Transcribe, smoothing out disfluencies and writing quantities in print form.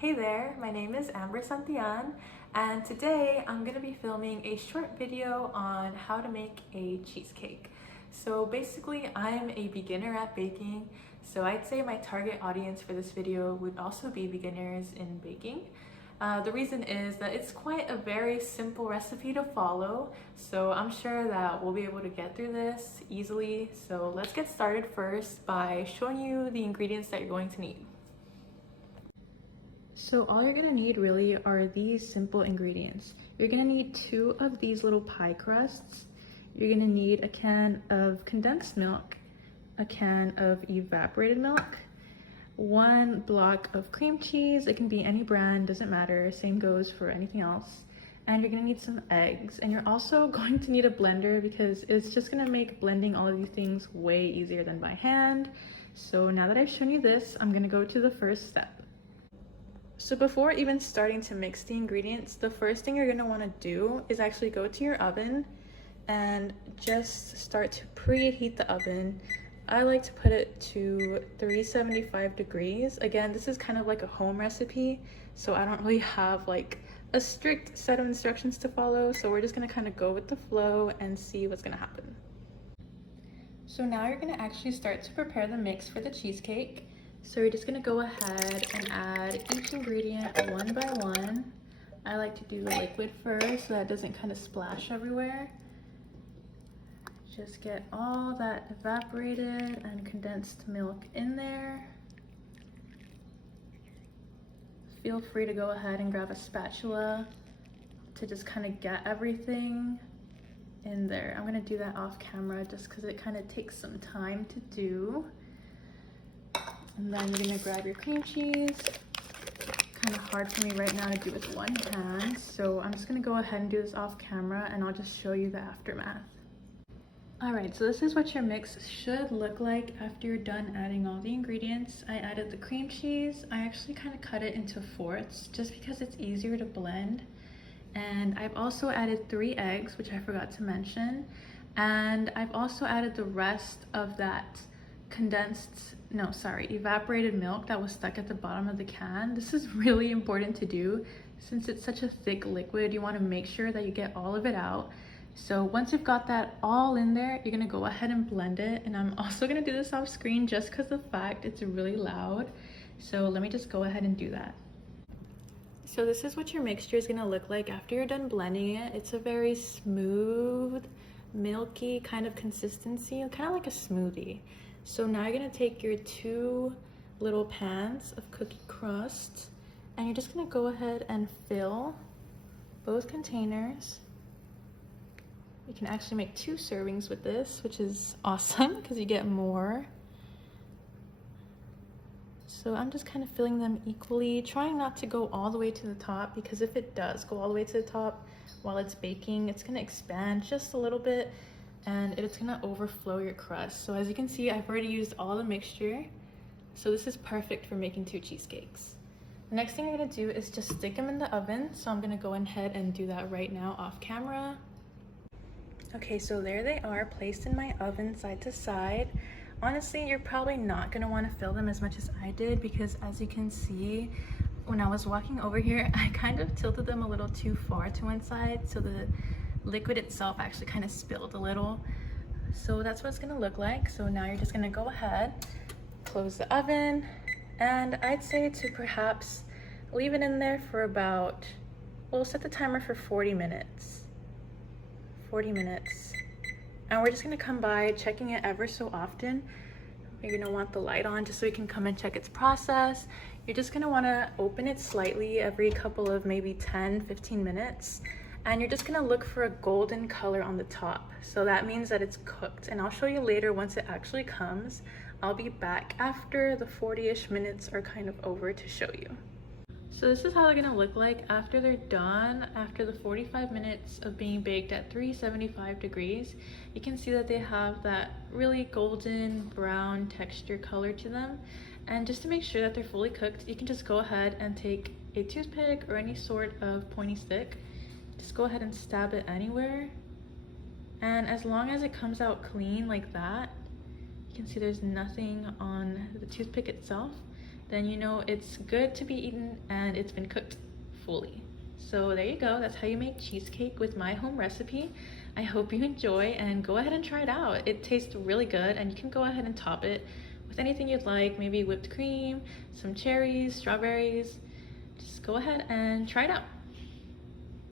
Hey there, my name is Amber Santillan, and today I'm going to be filming a short video on how to make a cheesecake. So basically, I'm a beginner at baking, so I'd say my target audience for this video would also be beginners in baking. The reason is that it's quite a very simple recipe to follow, so I'm sure that we'll be able to get through this easily. So let's get started first by showing you the ingredients that you're going to need. So all you're gonna need really are these simple ingredients. You're gonna need 2 of these little pie crusts. You're gonna need a can of condensed milk, a can of evaporated milk, 1 block of cream cheese. It can be any brand, doesn't matter. Same goes for anything else. And you're gonna need some eggs. And you're also going to need a blender because it's just gonna make blending all of these things way easier than by hand. So now that I've shown you this, I'm gonna go to the first step. So before even starting to mix the ingredients, the first thing you're gonna wanna do is actually go to your oven and just start to preheat the oven. I like to put it to 375 degrees. Again, this is kind of like a home recipe, so I don't really have like a strict set of instructions to follow, so we're just gonna kind of go with the flow and see what's gonna happen. So now you're gonna actually start to prepare the mix for the cheesecake. So you're just gonna go ahead and add each ingredient one by one. I like to do the liquid first so that it doesn't kind of splash everywhere. Just get all that evaporated and condensed milk in there. Feel free to go ahead and grab a spatula to just kind of get everything in there. I'm gonna do that off camera just because it kind of takes some time to do. And then you're gonna grab your cream cheese. Kind of hard for me right now to do with one hand, so I'm just gonna go ahead and do this off camera and I'll just show you the aftermath. Alright, so this is what your mix should look like after you're done adding all the ingredients. I added the cream cheese. I actually kind of cut it into fourths just because it's easier to blend. And I've also added 3 eggs, which I forgot to mention. And I've also added the rest of that evaporated milk that was stuck at the bottom of the can. This is really important to do since it's such a thick liquid. You want to make sure that you get all of it out. So once you've got that all in there, you're gonna go ahead and blend it. And I'm also gonna do this off screen just because of the fact it's really loud. So let me just go ahead and do that. So this is what your mixture is gonna look like after you're done blending it. It's a very smooth, milky kind of consistency, kind of like a smoothie. So now you're gonna take your 2 little pans of cookie crust and you're just gonna go ahead and fill both containers. You can actually make 2 servings with this, which is awesome because you get more. So I'm just kind of filling them equally, trying not to go all the way to the top because if it does go all the way to the top while it's baking, it's gonna expand just a little bit and it's gonna overflow your crust. So as you can see, I've already used all the mixture. So this is perfect for making 2 cheesecakes. The next thing you're gonna do is just stick them in the oven. So I'm gonna go ahead and do that right now off camera. Okay, so there they are, placed in my oven side to side. Honestly, you're probably not gonna wanna fill them as much as I did because as you can see, when I was walking over here, I kind of tilted them a little too far to one side, so the liquid itself actually kind of spilled a little. So that's what it's gonna look like. So now you're just gonna go ahead, close the oven, and I'd say to perhaps leave it in there for about, we'll set the timer for 40 minutes. 40 minutes. And we're just gonna come by checking it ever so often. You're gonna want the light on just so you can come and check its process. You're just gonna wanna open it slightly every couple of maybe 10-15 minutes. And you're just gonna look for a golden color on the top. So that means that it's cooked. And I'll show you later once it actually comes. I'll be back after the 40-ish minutes are kind of over to show you. So this is how they're gonna look like after they're done, after the 45 minutes of being baked at 375 degrees. You can see that they have that really golden brown texture color to them. And just to make sure that they're fully cooked, you can just go ahead and take a toothpick or any sort of pointy stick. Just go ahead and stab it anywhere. And as long as it comes out clean like that, you can see there's nothing on the toothpick itself. then you know it's good to be eaten and it's been cooked fully. So there you go, that's how you make cheesecake with my home recipe. I hope you enjoy and go ahead and try it out. It tastes really good and you can go ahead and top it with anything you'd like, maybe whipped cream, some cherries, strawberries. Just go ahead and try it out.